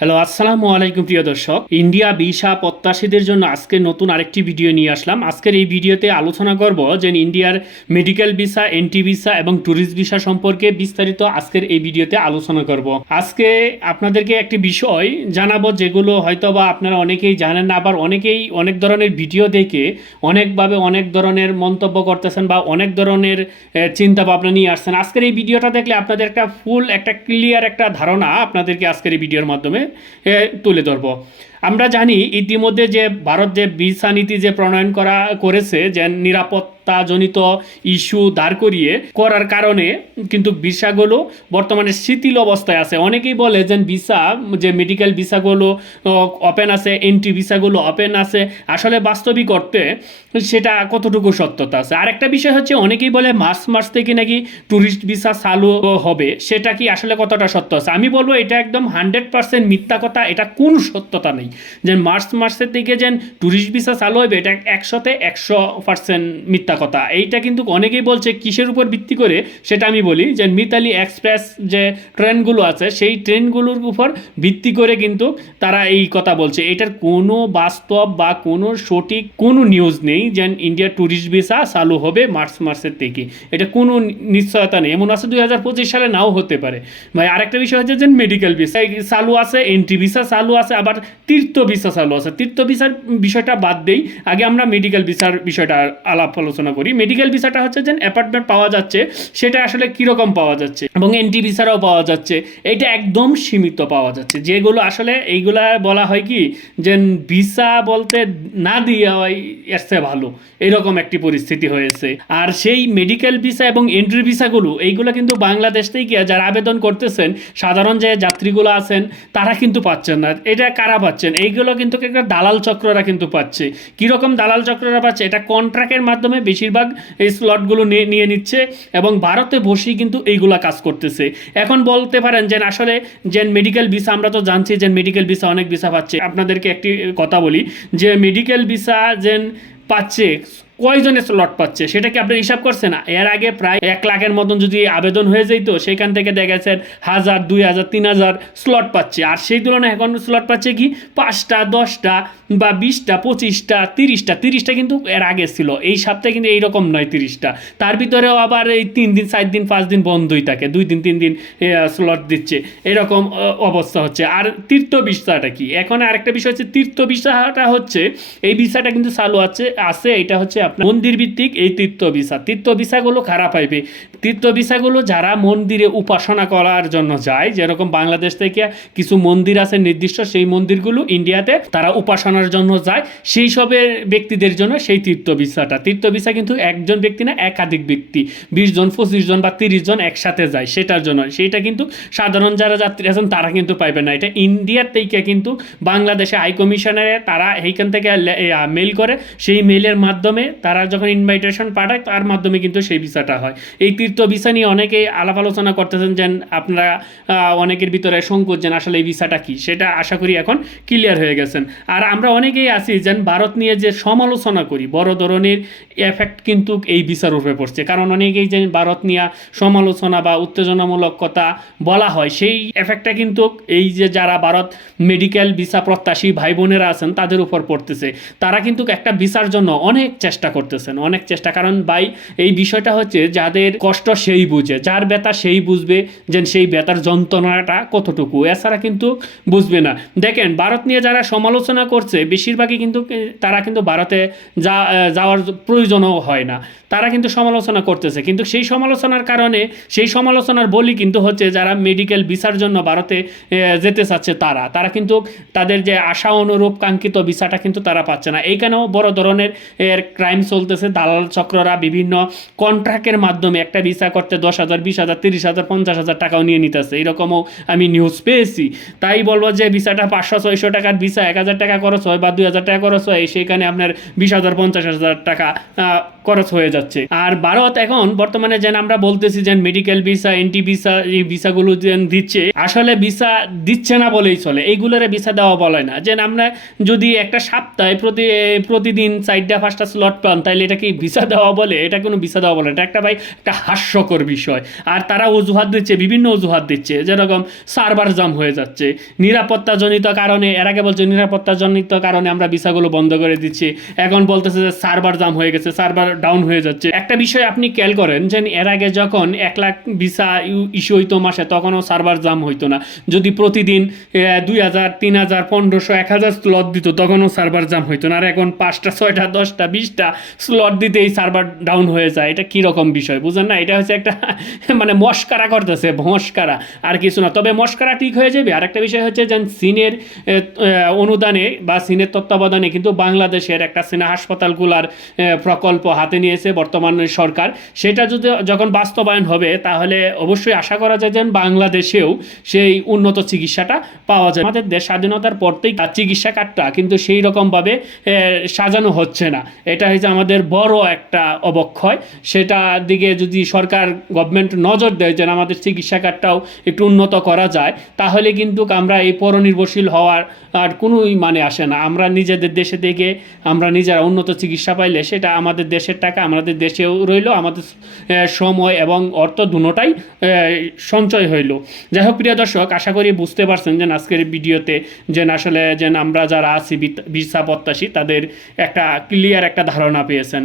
Hello, আসসালামু আলাইকুম প্রিয় দর্শক। ইন্ডিয়া ভিসা প্রত্যাশীদের জন্য আজকে নতুন আরেকটি ভিডিও নিয়ে আসলাম। আজকের এই ভিডিওতে আলোচনা করব যে ইন্ডিয়ার মেডিকেল ভিসা, এন্ট্রি ভিসা এবং ট্যুরিস্ট ভিসা সম্পর্কে বিস্তারিত আজকের এই ভিডিওতে আলোচনা করব। আজকে আপনাদেরকে একটি বিষয় জানাবো যেগুলো হয়তো বা আপনারা অনেকেই জানেন না, আবার অনেকেই অনেক ধরনের ভিডিও দেখে অনেকভাবে অনেক ধরনের মন্তব্য করতেছেন বা অনেক ধরনের চিন্তা ভাবনা নিয়ে আসছেন। আজকের এই ভিডিওটা দেখলে আপনাদের একটা একটা ক্লিয়ার একটা ধারণা আপনাদেরকে আজকের এই ভিডিওর মাধ্যমে তুলে ধরবো। আমরা জানি ইতিমধ্যে যে ভারত যে ভিসা নীতি যে প্রণয়ন করেছে, যে নিরাপত্তাজনিত ইস্যু দাঁড় করার কারণে কিন্তু ভিসাগুলো বর্তমানে শিথিল অবস্থায় আছে। অনেকেই বলে যে ভিসা, যে মেডিকেল ভিসাগুলো ওপেন আছে, এন্ট্রি ভিসাগুলো ওপেন আছে। আসলে বাস্তবিক অর্থে সেটা কতটুকু সত্যতা আছে। আর একটা বিষয় হচ্ছে, অনেকেই বলে মার্চ থেকে নাকি ট্যুরিস্ট ভিসা চালু হবে, সেটা কি আসলে কতটা সত্য আছে? আমি বলবো এটা একদম 100% মিথ্যা কথা, এটা কোনো সত্যতা নেই। যে মার্চের থেকে যে ট্যুরিস্ট ভিসা চালু হবে, এটা 100% মিথ্যা কথা। এইটা কিন্তু অনেকেই বলছে কিসের উপর ভিত্তি করে, সেটা আমি বলি যে মিতালি এক্সপ্রেস যে ট্রেনগুলো আছে, সেই ট্রেনগুলোর উপর ভিত্তি করে কিন্তু তারা এই কথা বলছে। এটার কোনো বাস্তব বা কোনো সঠিক কোনো নিউজ নেই যে ইন্ডিয়া ট্যুরিস্ট ভিসা চালু হবে মার্চের থেকে। এটা কোনো নিশ্চয়তা নেই। এমন আছে 2025 সালে নাও হতে পারে। ভাই, আরেকটা বিষয় হচ্ছে যে মেডিকেল ভিসা চালু আছে, এন্ট্রি ভিসা চালু আছে, আবার তীর্থ ভিসা চালু আছে। তীর্থ ভিসার বিষয়টা বাদ দেই, আগে আমরা মেডিকেল ভিসার বিষয়টা আলোচনা করি। মেডিকেল ভিসাটা হচ্ছে যে অ্যাপার্টমেন্ট পাওয়া যাচ্ছে, সেটা আসলে কীরকম পাওয়া যাচ্ছে, এবং এন্ট্রি ভিসারও পাওয়া যাচ্ছে। এটা একদম সীমিত পাওয়া যাচ্ছে। যেগুলো আসলে এইগুলা বলা হয় কি, যে ভিসা বলতে না দিয়ে এসছে ভালো, এরকম একটি পরিস্থিতি হয়েছে। আর সেই মেডিকেল ভিসা এবং এন্ট্রি ভিসাগুলো, এইগুলো কিন্তু বাংলাদেশ থেকে যারা আবেদন করতেছেন, সাধারণ যে যাত্রীগুলো আছেন, তারা কিন্তু পাচ্ছেন না। এটা কারা পাচ্ছেন? এইগুলো কিন্তু একটা দালাল চক্ররা কিন্তু পাচ্ছে। কীরকম দালাল চক্ররা পাচ্ছে? এটা কন্ট্রাক্টের মাধ্যমে বেশিরভাগ এই স্লটগুলো নিয়ে নিচ্ছে এবং ভারতে বসেই কিন্তু এইগুলা কাজ করতেছে। এখন বলতে পারেন যে আসলে যে মেডিকেল ভিসা, আমরা তো জানছি যে মেডিকেল ভিসা অনেক ভিসা পাচ্ছে। আপনাদেরকে একটি কথা বলি, যে মেডিকেল ভিসা যে পাচ্ছে, কয়জনের স্লট পাচ্ছে সেটা কি আপনার হিসাব করছে না? এর আগে প্রায় 1 লাখের মতন যদি আবেদন হয়ে যেত, সেখান থেকে দেখা গেছে 1000, 2000, 3000 স্লট পাচ্ছে। আর সেই তুলনায় এখন স্লট পাচ্ছে কি 5টা, 10টা বা 20টা, 25টা, 30টা কিন্তু এর আগে ছিল। এই সপ্তাহে কিন্তু এইরকম নয় 30টা। তার ভিতরেও আবার এই 3 দিন, 4 দিন, 5 দিন বন্ধই থাকে, 2 দিন 3 দিন স্লট দিচ্ছে, এরকম অবস্থা হচ্ছে। আর তীর্থ ভিসাটা কি? এখন আরেকটা বিষয় হচ্ছে, তীর্থ ভিসাটা হচ্ছে, এই ভিসাটা কিন্তু চালু আছে। এটা হচ্ছে আপনার মন্দির ভিত্তিক এই তীর্থ ভিসাগুলো খারাপ হইবে। তীর্থ ভিসাগুলো যারা মন্দিরে উপাসনা করার জন্য যায়, যেরকম বাংলাদেশ থেকে কিছু মন্দির আছে নির্দিষ্ট, সেই মন্দিরগুলো ইন্ডিয়াতে তারা উপাসনার জন্য যায়, সেই সবের ব্যক্তিদের জন্য সেই তীর্থ ভিসা কিন্তু একজন ব্যক্তি না, একাধিক ব্যক্তি, 20 জন, 25 জন বা 30 জন একসাথে যায়, সেটার জন্য। সেইটা কিন্তু সাধারণ যারা যাত্রী আছেন তারা কিন্তু পাইবে না। এটা ইন্ডিয়ার থেকে কিন্তু বাংলাদেশে হাই কমিশনারে তারা এইখান থেকে মেল করে, সেই মেলের মাধ্যমে তারা যখন ইনভাইটেশন পাঠায়, তার মাধ্যমে কিন্তু সেই ভিসাটা হয়। এই তীর্থ ভিসা নিয়ে অনেকেই আলাপ আলোচনা করতেছেন, যেন আপনারা অনেকের ভিতরে সংকোচ, যেন আসলে এই ভিসাটা কি, সেটা আশা করি এখন ক্লিয়ার হয়ে গেছেন। আর আমরা অনেকেই আছি যেন ভারত নিয়ে যে সমালোচনা করি, বড় ধরনের এফেক্ট কিন্তু এই ভিসার উপরে পড়ছে। কারণ অনেকেই যে ভারত নিয়ে সমালোচনা বা উত্তেজনামূলক কথা বলা হয়, সেই এফেক্টটা কিন্তু এই যে যারা ভারত মেডিকেল ভিসা প্রত্যাশী ভাই বোনেরা আছেন তাদের উপর পড়তেছে। তারা কিন্তু একটা ভিসার জন্য অনেক চেষ্টা করতেছেন, অনেক চেষ্টা। কারণ ভাই, এই বিষয়টা হচ্ছে যাদের কষ্ট সেই বুঝে, যার ব্যথা সেই বুঝবে যে সেই ব্যথার যন্ত্রণাটা কতটুকু, এছাড়া কিন্তু বুঝবে না। দেখেন, ভারত নিয়ে যারা সমালোচনা করছে, বেশিরভাগই কিন্তু তারা কিন্তু ভারতে যাওয়ার প্রয়োজনও হয় না, তারা কিন্তু সমালোচনা করতেছে। কিন্তু সেই সমালোচনার কারণে, সেই সমালোচনার বলি কিন্তু হচ্ছে যারা মেডিকেল ভিসার জন্য ভারতে যেতে চাচ্ছে, তারা কিন্তু তাদের যে আশা অনুরূপ কাঙ্ক্ষিত ভিসাটা কিন্তু তারা পাচ্ছে না। এইখানেও বড় ধরনের ক্রাইম চলতেছে। দালাল চক্ররা বিভিন্ন কন্ট্রাক্টের মাধ্যমে একটা ভিসা করতে 10,000, 20,000, 30,000, 50,000 টাকাও নিয়ে নিতেছে। এরকমও আমি নিউজ পেয়েছি। তাই বলবো যে ভিসাটা 500-600 টাকার ভিসা 1,000 টাকা খরচ হয় বা 2,000 টাকা খরচ হয়, সেখানে আপনার 20,000, 50,000 টাকা খরচ হয়ে যাচ্ছে। আর ভারত এখন বর্তমানে যেন আমরা বলতেছি যে মেডিকেল ভিসা, এনটি ভিসা, এই ভিসাগুলো যে দিচ্ছে, আসলে ভিসা দিচ্ছে না বলেই চলে, এইগুলোরে ভিসা দেওয়া বলে না। যে আমরা যদি একটা সপ্তাহে প্রতিদিন 4টা-5টা স্লট পান, তাহলে এটা কি ভিসা দেওয়া বলে? এটা কোনো ভিসা দেওয়া বলে, এটা একটা ভাই একটা হাস্যকর বিষয়। আর তারা অজুহাত দিচ্ছে, বিভিন্ন অজুহাত দিচ্ছে, যেরকম সার্ভার জাম হয়ে যাচ্ছে, নিরাপত্তাজনিত কারণে। এর আগে বলছে নিরাপত্তাজনিত কারণে আমরা ভিসাগুলো বন্ধ করে দিচ্ছি, এখন বলতেছে যে সার্ভার জাম হয়ে গেছে, সার্ভার ডাউন হয়ে যাচ্ছে। একটা বিষয় আপনি খেয়াল করেন যে এর আগে যখন 1 লাখ ভিসা ইস্যু হইতো মাসে, তখনও সার্ভার জাম হইতো না। যদি প্রতিদিন 2000, 3000, 1500, 1000 স্লট দিত, তখনও সার্ভার জাম হইতো না। আর এখন 5টা, 6টা, 10টা, 20টা স্লট দিতেই সার্ভার ডাউন হয়ে যায়। এটা কীরকম বিষয় বুঝেন না? এটা হচ্ছে একটা মানে মস্কারা করতেছে, মস্কারা, আর কিছু না। তবে মস্কারা ঠিক হয়ে যাবে। আরেকটা বিষয় হচ্ছে যে চীনের অনুদানে বা চীনের তত্ত্বাবধানে কিন্তু বাংলাদেশের একটা চীনা হাসপাতালগুলার প্রকল্প হাতে নিয়েছে বর্তমান সরকার। সেটা যদি যখন বাস্তবায়ন হবে, তাহলে অবশ্যই আশা করা যায় যে বাংলাদেশেও সেই উন্নত চিকিৎসাটা পাওয়া যায়। আমাদের দেশ স্বাধীনতার পরতেই চিকিৎসা কার্ডটা কিন্তু সেই রকমভাবে সাজানো হচ্ছে না। এটা হচ্ছে আমাদের বড় একটা অবক্ষয়। সেটা দিকে যদি সরকার, গভর্নমেন্ট নজর দেয় যে আমাদের চিকিৎসা কার্ডটাও একটু উন্নত করা যায়, তাহলে কিন্তু আমরা এই পরনির্ভরশীল হওয়ার আর কোনোই মানে আসে না। আমরা নিজেদের দেশে থেকে আমরা নিজেরা উন্নত চিকিৎসা পাইলে সেটা আমাদের দেশের টাকা আমাদের দেশেও রইল, আমাদের সময় এবং অর্থ দুটোটাই সঞ্চয় হইল। যাই হোক প্রিয় দর্শক, আশা করি বুঝতে পারছেন যে আজকের ভিডিওতে যে আসলে যে আমরা যারা আছি ভিসা প্রত্যাশী, তাদের একটা ক্লিয়ার একটা ধারণা পেয়েছেন।